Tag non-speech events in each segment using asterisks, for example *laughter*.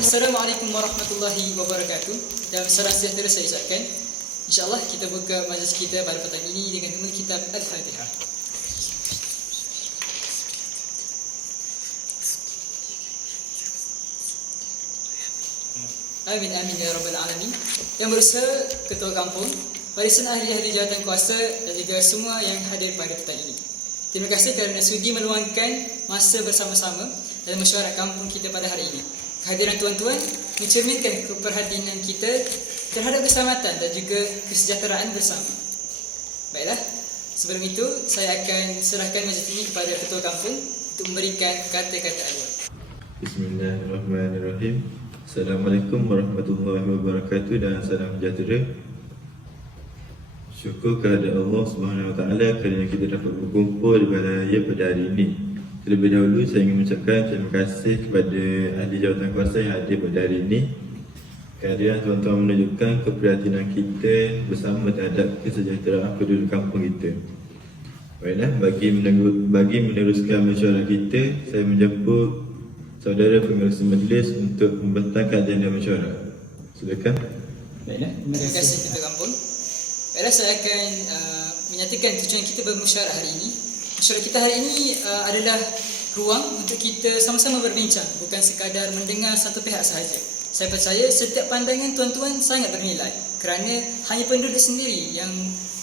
Assalamualaikum warahmatullahi wabarakatuh. Dan salam sejahtera saya ucapkan. InsyaAllah kita buka majlis kita pada petang ini dengan tema kitab Al-Fatihah. Amin amin ya rabbal alamin. Yang berusaha ketua kampung, barisan ahli-ahli jawatan kuasa dan juga semua yang hadir pada petang ini. Terima kasih kerana sudi meluangkan masa bersama-sama dalam mesyuarat kampung kita pada hari ini. Kehadiran tuan-tuan mencerminkan keperhatian kita terhadap keselamatan dan juga kesejahteraan bersama. Baiklah, sebelum itu saya akan serahkan majlis ini kepada ketua kampung untuk memberikan kata-kata awal. Bismillahirrahmanirrahim Assalamualaikum warahmatullahi wabarakatuh dan salam sejahtera. Syukur kepada Allah Subhanahu Wa Taala kerana kita dapat berkumpul di Balaya pada hari ini. Terlebih dahulu saya ingin mengucapkan terima kasih kepada ahli jawatan kuasa yang hadir pada hari ini. Kehadiran tuan-tuan menunjukkan keprihatinan kita bersama terhadap kesejahteraan penduduk kampung kita. Baiklah, bagi, bagi meneruskan mesyuarat kita, saya menjemput saudara pengerusi majlis untuk membentangkan agenda mesyuarat. Silakan. Baiklah, terima kasih ketua kampung. Baiklah, saya akan uh, menyatakan tujuan kita bermusyawarah hari ini. Mesyuarat kita hari ini uh, adalah ruang untuk kita sama-sama berbincang, bukan sekadar mendengar satu pihak sahaja. Saya percaya setiap pandangan tuan-tuan sangat bernilai kerana hanya penduduk sendiri yang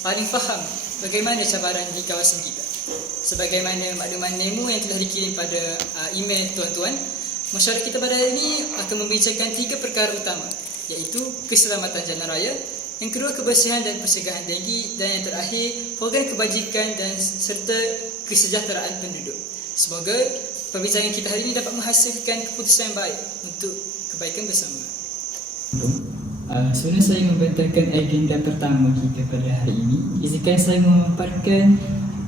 paling faham bagaimana cabaran di kawasan kita. Sebagaimana makluman Nemo yang telah dikirim pada uh, email tuan-tuan, masyarakat kita pada hari ini akan membincangkan tiga perkara utama iaitu keselamatan jalan raya, yang kedua kebersihan dan pencegahan denggi dan yang terakhir program kebajikan dan serta kesejahteraan penduduk. Semoga perbincangan kita hari ini dapat menghasilkan keputusan yang baik untuk kebaikan bersama. Uh, sebenarnya saya membentangkan agenda pertama kita pada hari ini Izinkan saya memaparkan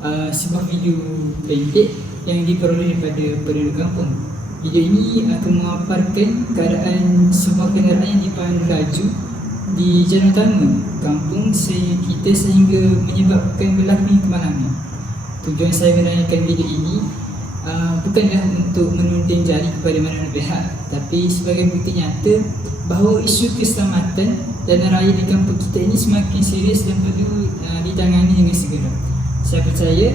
uh, sebuah video pendek yang diperoleh daripada penduduk kampung Video ini akan memaparkan keadaan sebuah kenderaan yang dipandu laju di jalan utama kampung se- kita sehingga menyebabkan berlakunya kemalangan Tujuan saya menanyakan video ini uh, bukanlah untuk menunding jari kepada mana-mana pihak tapi sebagai bukti nyata bahawa isu keselamatan dan raya di kampung kita ini semakin serius dan perlu uh, ditangani dengan segera. Saya percaya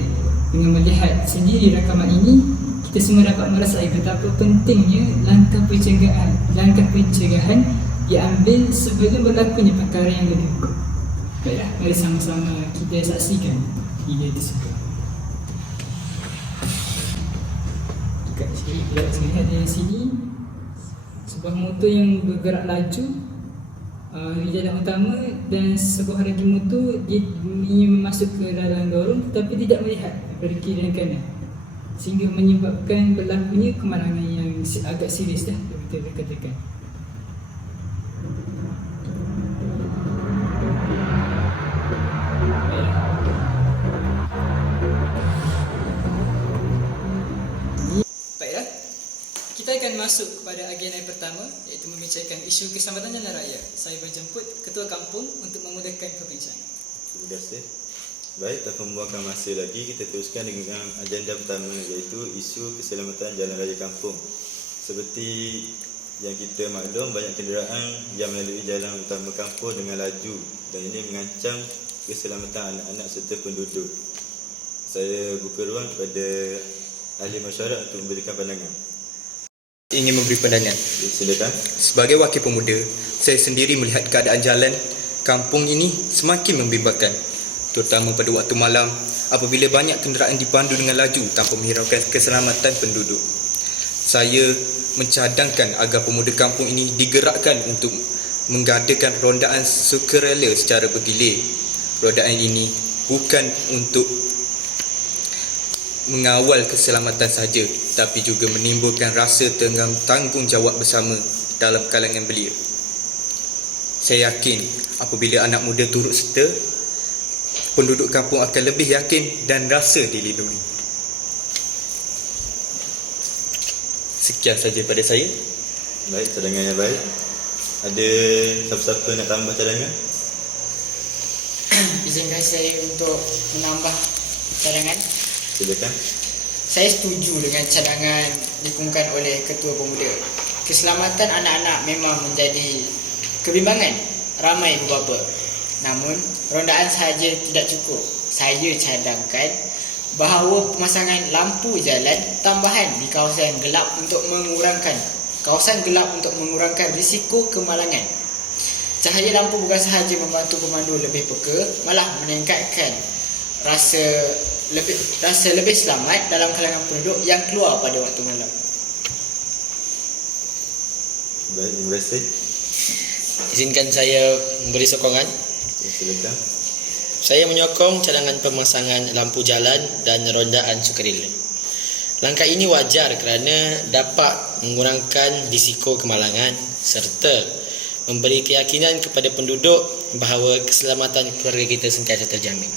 dengan melihat sendiri rakaman ini kita semua dapat merasai betapa pentingnya langkah pencegahan langkah pencegahan diambil sebelum berlakunya perkara yang lebih buruk. Baiklah, mari sama-sama kita saksikan video tersebut. dekat sini dekat sini ada sini sebuah motor yang bergerak laju di jalan utama dan sebuah lagi motor dia ingin masuk ke dalam lorong tetapi tidak melihat daripada kiri dan kanan sehingga menyebabkan berlakunya kemalangan yang agak serius dah kita katakan Baiklah. Kita akan masuk kepada agenda yang pertama iaitu membincangkan isu keselamatan jalan raya. Saya berjemput ketua kampung untuk memudahkan perbincangan. Terima kasih. Baik, tanpa membuangkan masa lagi, kita teruskan dengan agenda pertama iaitu isu keselamatan jalan raya kampung. Seperti yang kita maklum, banyak kenderaan yang melalui jalan utama kampung dengan laju dan ini mengancam keselamatan anak-anak serta penduduk. Saya buka ruang kepada ahli masyarakat untuk memberikan pandangan. Ingin memberi pandangan. Jadi, Silakan. Sebagai wakil pemuda, saya sendiri melihat keadaan jalan kampung ini semakin membimbangkan. Terutama pada waktu malam apabila banyak kenderaan dipandu dengan laju tanpa menghiraukan keselamatan penduduk. Saya mencadangkan agar pemuda kampung ini digerakkan untuk mengadakan rondaan sukarela secara bergilir. Rondaan ini bukan untuk mengawal keselamatan saja tapi juga menimbulkan rasa tenggang tanggungjawab bersama dalam kalangan belia. Saya yakin apabila anak muda turut serta, penduduk kampung akan lebih yakin dan rasa dilindungi. Sekian saja pada saya. Baik, cadangan yang baik. Ada siapa-siapa nak tambah cadangan? Izinkan saya untuk menambah cadangan. Silakan. Saya setuju dengan cadangan dikongkan oleh Ketua Pemuda. Keselamatan anak-anak memang menjadi kebimbangan ramai ibu bapa. Namun, rondaan sahaja tidak cukup. Saya cadangkan bahawa pemasangan lampu jalan tambahan di kawasan gelap untuk mengurangkan kawasan gelap untuk mengurangkan risiko kemalangan. Cahaya lampu bukan sahaja membantu pemandu lebih peka, malah meningkatkan rasa lebih rasa lebih selamat dalam kalangan penduduk yang keluar pada waktu malam. Baik, terima kasih. Izinkan saya memberi sokongan. Ya, Silakan. Saya menyokong cadangan pemasangan lampu jalan dan rondaan sukarela. Langkah ini wajar kerana dapat mengurangkan risiko kemalangan serta memberi keyakinan kepada penduduk bahawa keselamatan keluarga kita sentiasa terjamin.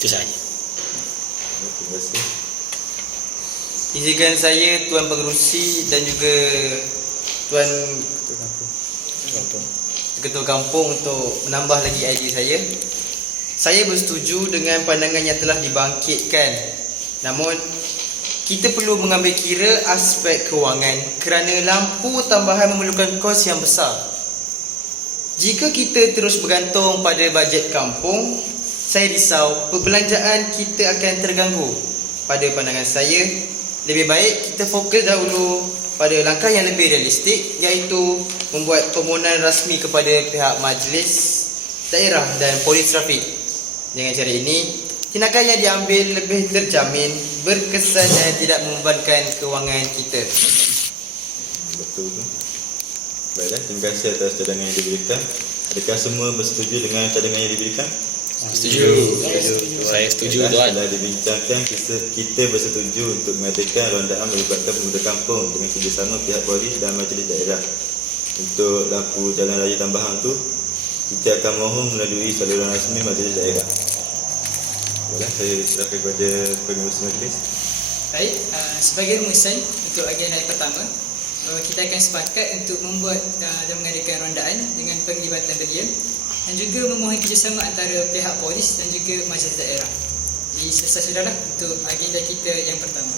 Itu sahaja. Terima kasih. Izinkan saya Tuan Pengerusi dan juga Tuan Ketua Kampung untuk menambah lagi idea saya. Saya bersetuju dengan pandangan yang telah dibangkitkan. Namun kita perlu mengambil kira aspek kewangan kerana lampu tambahan memerlukan kos yang besar. Jika kita terus bergantung pada bajet kampung, saya risau perbelanjaan kita akan terganggu. Pada pandangan saya, lebih baik kita fokus dahulu pada langkah yang lebih realistik iaitu membuat permohonan rasmi kepada pihak majlis daerah dan polis trafik. Dengan cara ini, tindakan yang diambil lebih terjamin, berkesan dan tidak membebankan kewangan kita. Betul tu. Baiklah, terima kasih atas cadangan yang diberikan. Adakah semua bersetuju dengan cadangan yang diberikan? Setuju. Saya setuju tuan. Setelah dibincangkan, kita, kita bersetuju untuk mengadakan rondaan melibatkan pemuda kampung dengan kerjasama pihak polis dan majlis daerah. Untuk lampu jalan raya tambahan tu, kita akan mohon melalui saluran rasmi majlis daerah. Baiklah, saya serahkan kepada pengurus majlis. Baik, uh, sebagai rumusan untuk agenda yang pertama, bahawa kita akan sepakat untuk membuat uh, dan mengadakan rondaan dengan penglibatan belia dan juga memohon kerjasama antara pihak polis dan juga majlis daerah. Jadi selesai sudahlah untuk agenda kita yang pertama.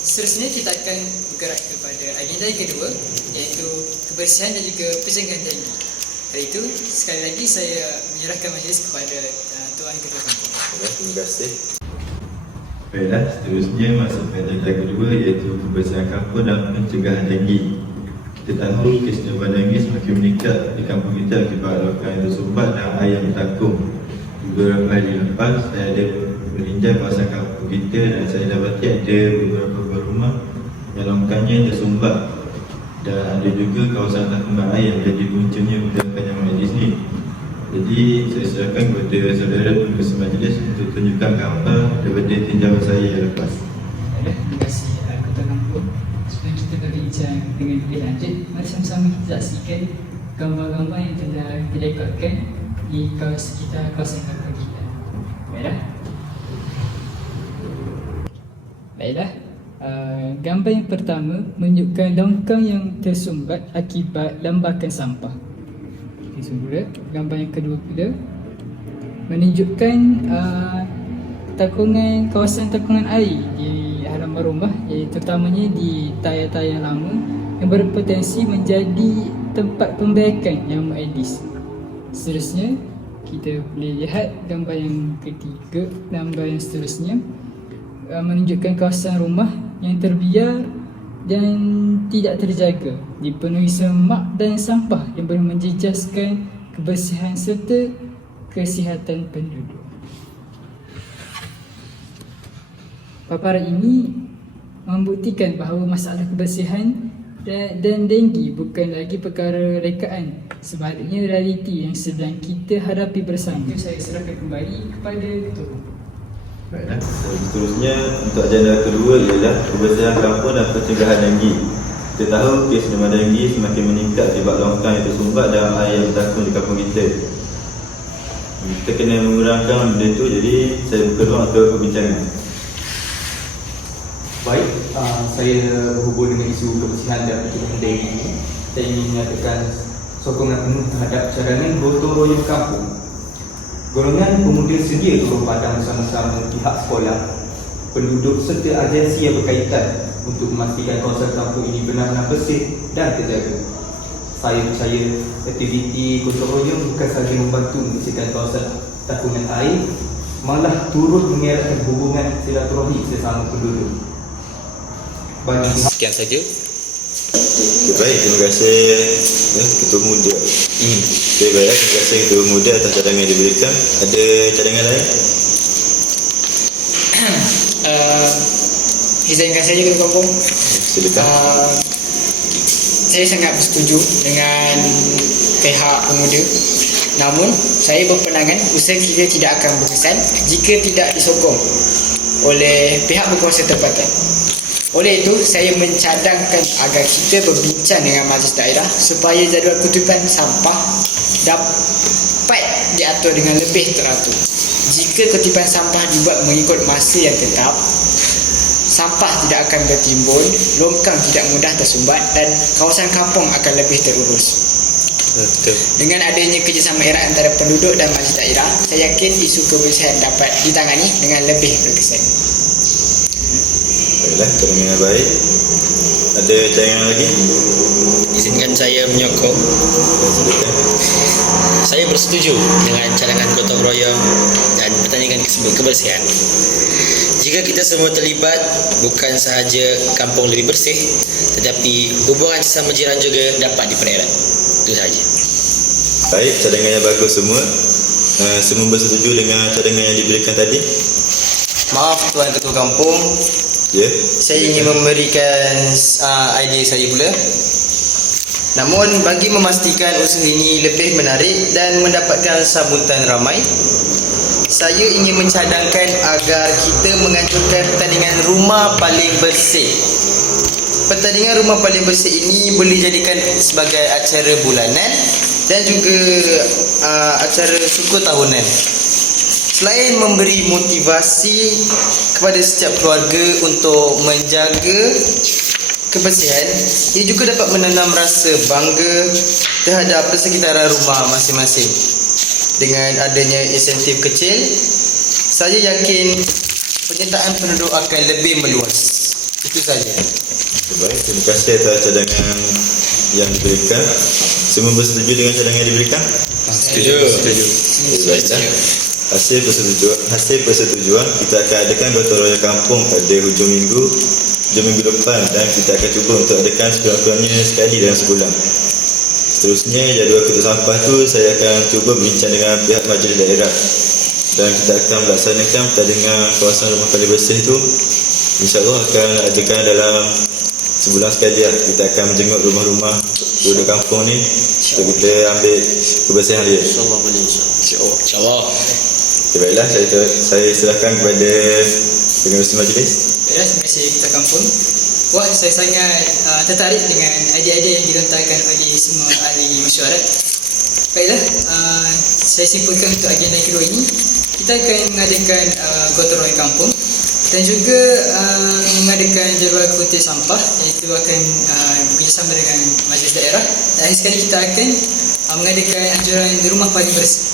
Seterusnya kita akan bergerak kepada agenda yang kedua iaitu kebersihan dan juga pencegahan denggi. Hari itu sekali lagi saya menyerahkan majlis kepada uh, Tuan Ketua Kampung. Baiklah, terima kasih. Baiklah, seterusnya masuk ke agenda kedua iaitu kebersihan kampung dan pencegahan denggi. Kita tahu kesedaran denggi semakin meningkat di kampung kita akibat lokal yang tersumbat dan air yang bertakung. Beberapa hari lepas, saya ada meninjau kawasan kampung kita dan saya dapati ada beberapa buah rumah yang longkangnya tersumbat dan ada juga kawasan takungan air yang menjadi puncanya menggunakan yang majlis ni. Jadi saya silakan kepada saudara pengurus majlis untuk tunjukkan gambar daripada tinjauan saya yang lepas. Dengan lanjut, mari sama-sama kita saksikan gambar-gambar yang telah direkodkan di kawasan sekitar kawasan kampung kita. Baiklah. Baiklah. Uh, gambar yang pertama menunjukkan longkang yang tersumbat akibat lambakan sampah. Kita semula. Gambar yang kedua pula menunjukkan uh, takungan kawasan takungan air di halaman rumah iaitu terutamanya di tayar-tayar lama yang berpotensi menjadi tempat pembaikan yang medis. Seterusnya kita boleh lihat gambar yang ketiga, gambar yang seterusnya uh, menunjukkan kawasan rumah yang terbiar dan tidak terjaga dipenuhi semak dan sampah yang boleh menjejaskan kebersihan serta kesihatan penduduk. Paparan ini membuktikan bahawa masalah kebersihan dan, dan denggi bukan lagi perkara rekaan sebaliknya realiti yang sedang kita hadapi bersama. Itu saya serahkan kembali kepada Ketua. Baiklah. Seterusnya untuk agenda kedua ialah kebersihan kampung dan pencegahan denggi. Kita tahu kes demam denggi semakin meningkat sebab longkang yang tersumbat dan air yang bertakun di kampung kita. Kita kena mengurangkan benda itu jadi saya buka ruang untuk perbincangan. Baik, uh, saya berhubung dengan isu kebersihan dan denggi ini. Saya ingin menyatakan sokongan penuh terhadap cadangan gotong royong kampung. Golongan pemuda sedia turun padang bersama-sama pihak sekolah, penduduk serta agensi yang berkaitan untuk memastikan kawasan kampung ini benar-benar bersih dan terjaga. Saya percaya aktiviti gotong royong bukan sahaja membantu membersihkan kawasan takungan air, malah turut mengeratkan hubungan silaturahmi sesama penduduk. Bagi Sekian saja. Baik, terima kasih ya, Ketua Muda. Hmm. Okay, baiklah, terima kasih Ketua Muda atas cadangan yang diberikan. Ada cadangan lain? *coughs* uh, izinkan saja Ketua Kampung Silakan. uh, saya sangat bersetuju dengan pihak pemuda namun saya berpandangan usaha kita tidak akan berkesan jika tidak disokong oleh pihak berkuasa tempatan oleh itu saya mencadangkan agar kita berbincang dengan majlis daerah supaya jadual kutipan sampah dapat diatur dengan lebih teratur jika kutipan sampah dibuat mengikut masa yang tetap sampah tidak akan bertimbun, longkang tidak mudah tersumbat dan kawasan kampung akan lebih terurus. Betul. Dengan adanya kerjasama erat antara penduduk dan majlis daerah, saya yakin isu kebersihan dapat ditangani dengan lebih berkesan. Cadangan yang baik. Ada cadangan lagi? Izinkan saya menyokong. Saya bersetuju dengan cadangan gotong royong dan pertandingan kebersihan. Jika kita semua terlibat, bukan sahaja kampung lebih bersih, tetapi hubungan sesama jiran juga dapat dipererat. Itu sahaja. Baik, cadangan yang bagus semua. Uh, semua bersetuju dengan cadangan yang diberikan tadi? Maaf Tuan Ketua Kampung, Ya. saya ingin memberikan uh, idea saya pula. Namun bagi memastikan usaha ini lebih menarik dan mendapatkan sambutan ramai, saya ingin mencadangkan agar kita menganjurkan pertandingan rumah paling bersih. Pertandingan rumah paling bersih ini boleh dijadikan sebagai acara bulanan dan juga uh, acara syukur tahunan. Selain memberi motivasi kepada setiap keluarga untuk menjaga kebersihan, ia juga dapat menanam rasa bangga terhadap persekitaran rumah masing-masing. Dengan adanya insentif kecil, saya yakin penyertaan penduduk akan lebih meluas. Itu saja. Baik, terima kasih atas cadangan yang diberikan. Semua bersetuju dengan cadangan yang diberikan? Setuju. Setuju. Baiklah. Hasil persetujuan, hasil persetujuan kita akan adakan gotong royong kampung pada hujung minggu hujung minggu depan dan kita akan cuba untuk adakan sekurang-kurangnya sekali dalam sebulan. Seterusnya jadual ketua sampah tu saya akan cuba bincang dengan pihak majlis daerah dan kita akan melaksanakan pertandingan kawasan rumah paling bersih tu InsyaAllah akan adakan dalam sebulan sekali lah kita akan menjenguk rumah-rumah penduduk kampung ni untuk kita ambil kebersihan dia. InsyaAllah insyaAllah. InsyaAllah. Okay, baiklah, saya, saya serahkan kepada pengerusi majlis. Ya, terima kasih Ketua Kampung. Wah, saya sangat uh, tertarik dengan idea-idea yang dilontarkan oleh semua ahli mesyuarat. Baiklah, uh, saya simpulkan untuk agenda yang kedua ini, kita akan mengadakan uh, gotong kampung dan juga uh, mengadakan jadual kutip sampah iaitu akan uh, bekerjasama dengan majlis daerah dan sekali kita akan uh, mengadakan anjuran rumah paling bersih.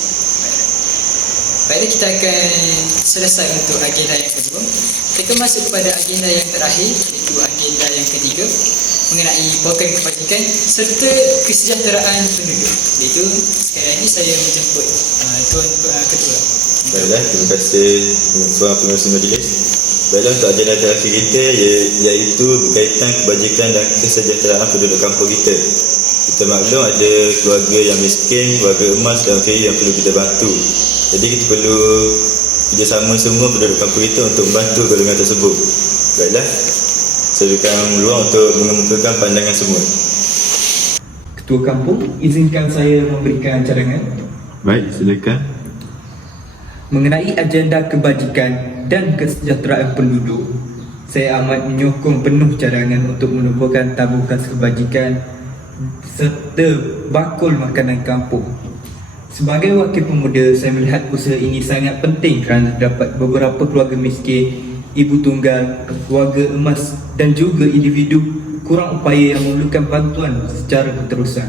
Baiklah kita akan selesai untuk agenda yang kedua. Kita masuk kepada agenda yang terakhir iaitu agenda yang ketiga mengenai program kebajikan serta kesejahteraan penduduk. Iaitu sekali lagi saya menjemput uh, Tuan uh, Ketua. Baiklah, terima kasih Tuan Pengerusi Majlis. Baiklah, untuk agenda terakhir kita ia- iaitu berkaitan kebajikan dan kesejahteraan penduduk kampung kita. Kita maklum ada keluarga yang miskin, keluarga emas dan kaya yang perlu kita bantu. Jadi kita perlu kerjasama semua penduduk kampung kita untuk membantu golongan tersebut. Baiklah, saya berikan ruang untuk mengemukakan pandangan semua. Ketua Kampung, izinkan saya memberikan cadangan. Baik, silakan. Mengenai agenda kebajikan dan kesejahteraan penduduk, saya amat menyokong penuh cadangan untuk menubuhkan tabung khas kebajikan serta bakul makanan kampung. Sebagai wakil pemuda, saya melihat usaha ini sangat penting kerana terdapat beberapa keluarga miskin, ibu tunggal, keluarga emas dan juga individu kurang upaya yang memerlukan bantuan secara berterusan.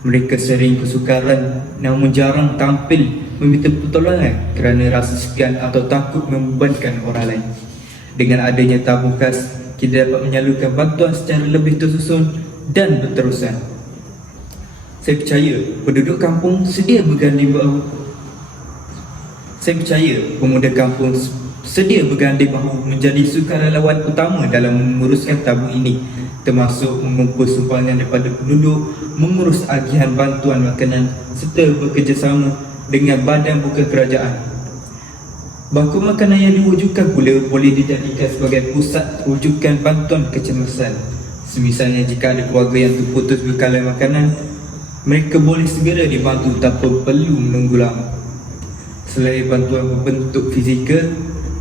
Mereka sering kesukaran namun jarang tampil meminta pertolongan kerana rasa segan atau takut membebankan orang lain. Dengan adanya tabung khas, kita dapat menyalurkan bantuan secara lebih tersusun dan berterusan. Saya percaya penduduk kampung sedia berganding bahu. Saya percaya pemuda kampung sedia berganding bahu menjadi sukarelawan utama dalam menguruskan tabung ini termasuk mengumpul sumbangan daripada penduduk, mengurus agihan bantuan makanan serta bekerjasama dengan badan bukan kerajaan. Bangku makanan yang diwujudkan pula boleh dijadikan sebagai pusat rujukan bantuan kecemasan. Semisalnya jika ada keluarga yang terputus bekalan makanan, mereka boleh segera dibantu tanpa perlu menunggu lama. Selain bantuan berbentuk fizikal,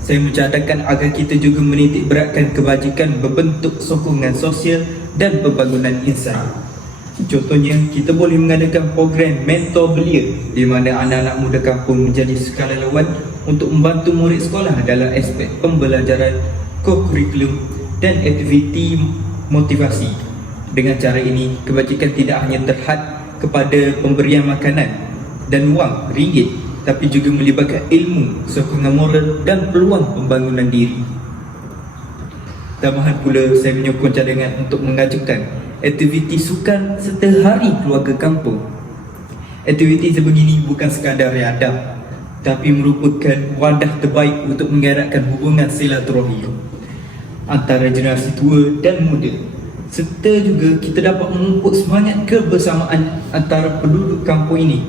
saya mencadangkan agar kita juga menitik beratkan kebajikan berbentuk sokongan sosial dan pembangunan insan. Contohnya, kita boleh mengadakan program mentor belia di mana anak-anak muda kampung menjadi sukarelawan untuk membantu murid sekolah dalam aspek pembelajaran, co-curriculum dan aktiviti motivasi. Dengan cara ini, kebajikan tidak hanya terhad kepada pemberian makanan dan wang ringgit tapi juga melibatkan ilmu, sokongan moral dan peluang pembangunan diri. Tambahan pula saya menyokong cadangan untuk mengajukan aktiviti sukan serta hari keluarga kampung. Aktiviti sebegini bukan sekadar riadah tapi merupakan wadah terbaik untuk menggerakkan hubungan silaturahim antara generasi tua dan muda serta juga kita dapat memupuk semangat kebersamaan antara penduduk kampung ini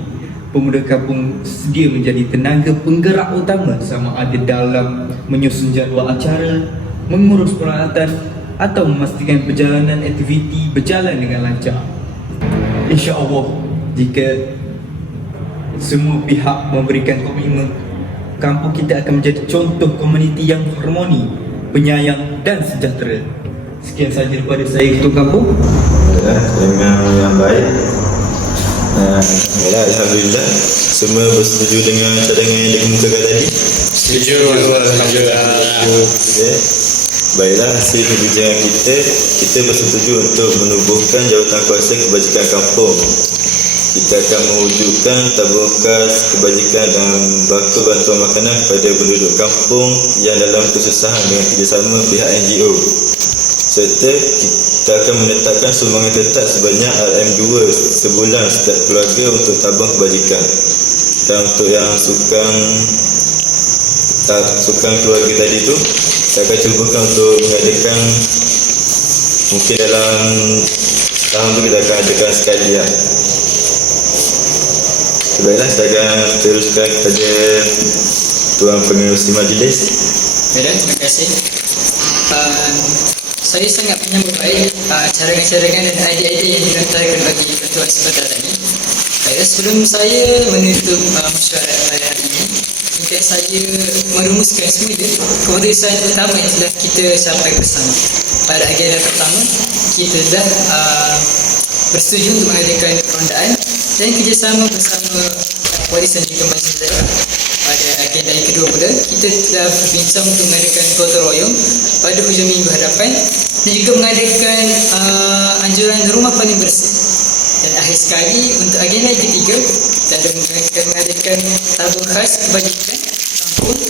pemuda kampung sedia menjadi tenaga penggerak utama sama ada dalam menyusun jadual acara, mengurus peralatan atau memastikan perjalanan aktiviti berjalan dengan lancar. InsyaAllah jika semua pihak memberikan komitmen, kampung kita akan menjadi contoh komuniti yang harmoni, penyayang dan sejahtera. Sekian sahaja daripada saya Ketua Kampung. Ya, dengan yang baik Uh, ya, Alhamdulillah Semua bersetuju dengan cadangan yang dikemukakan tadi Setuju Alhamdulillah okay. Baiklah hasil perbincangan kita Kita bersetuju untuk menubuhkan jawatan kuasa kebajikan kampung Kita akan mewujudkan tabung khas kebajikan dan bakul bantuan makanan kepada penduduk kampung Yang dalam kesusahan dengan kerjasama pihak NGO serta kita akan menetapkan sumbangan tetap sebanyak RM2 sebulan setiap keluarga untuk tabung kebajikan. Dan untuk yang sukan tak sukan keluarga tadi tu saya akan cubakan untuk mengadakan mungkin dalam tahun tu kita akan adakan sekali lah Baiklah, saya akan teruskan kepada Tuan Pengerusi Majlis. Baiklah, terima kasih. Uh, saya sangat menyambut baik uh, cadangan-cadangan dan idea-idea yang dilontarkan bagi ketua sebentar tadi. Baiklah, sebelum saya menutup uh, mesyuarat pada hari ini, mungkin saya merumuskan semula keputusan utama yang telah kita capai bersama. Pada agenda pertama, kita dah uh, bersetuju untuk mengadakan perondaan dan kerjasama bersama polis dan juga masyarakat pada agenda yang kedua pula kita telah berbincang untuk mengadakan gotong royong pada hujung minggu hadapan dan juga mengadakan uh, anjuran rumah paling bersih. Dan akhir sekali untuk agenda yang ketiga kita ada mengadakan, mengadakan tabung khas kebajikan kampung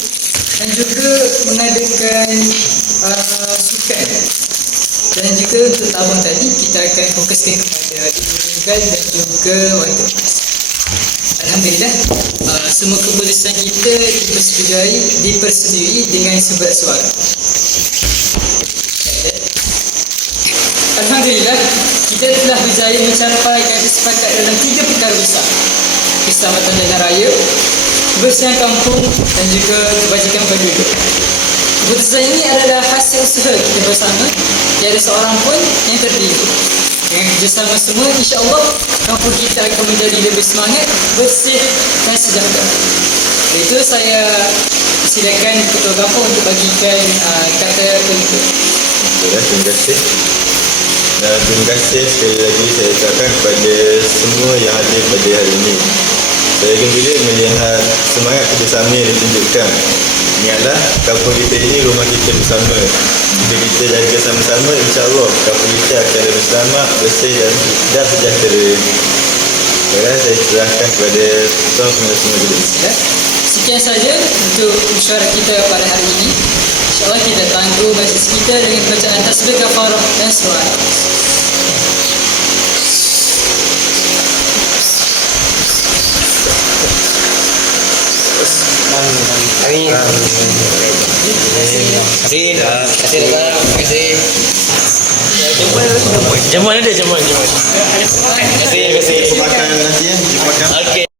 dan juga mengadakan uh, sukan dan juga untuk tabung tadi kita akan fokuskan kepada ibu tunggal dan juga waktu emas Alhamdulillah uh, semua keputusan kita dipersetujui dipersetujui dengan seberat suara. Alhamdulillah kita telah berjaya mencapai kata sepakat dalam tiga perkara besar. Keselamatan jalan raya, kebersihan kampung dan juga kebajikan penduduk. Keputusan ini adalah hasil usaha kita bersama Tiada seorang pun yang terdiri Dengan kerjasama semua insyaAllah Kampung kita akan menjadi lebih semangat Bersih dan sejahtera Itu saya silakan Ketua Kampung untuk bagikan uh, kata penutup. Baiklah, terima kasih. Dan terima kasih sekali lagi saya ucapkan kepada semua yang hadir pada hari ini. Saya gembira melihat semangat kerjasama yang ditunjukkan. Ingatlah, kampung kita ini rumah kita bersama. Jika kita jaga sama-sama, insyaAllah kampung kita akan lebih selamat, bersih dan, dan sejahtera. Baiklah, saya serahkan kepada Tuan Pengurusi Majlis. Ya. Sekian saja untuk mesyuarat kita pada hari ini. InsyaAllah kita tangguh majlis kita dengan bacaan tasbih kafarah dan selawat. Amin. Terima kasih. Terima kasih. Terima kasih. Jamuan ada jamuan jamuan. Terima kasih. Terima kasih. Makan nanti ya, makan. Okey.